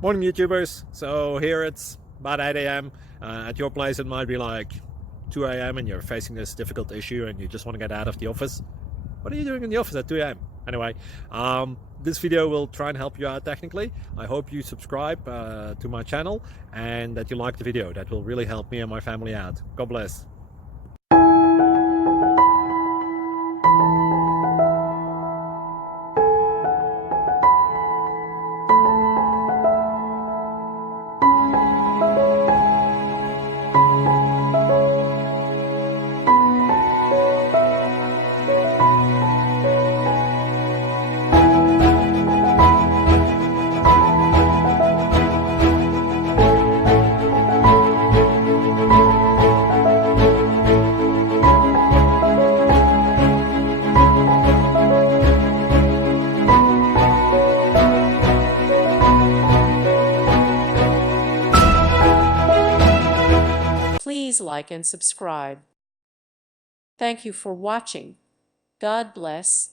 Morning YouTubers. So here it's about 8 a.m. At your place it might be like 2 a.m. and you're facing this difficult issue and you just want to get out of the office. What are you doing in the office at 2 a.m.? Anyway, this video will try and help you out technically. I hope you subscribe to my channel and that you like the video. That will really help me and my family out. God bless. Please like and subscribe. Thank you for watching. God bless.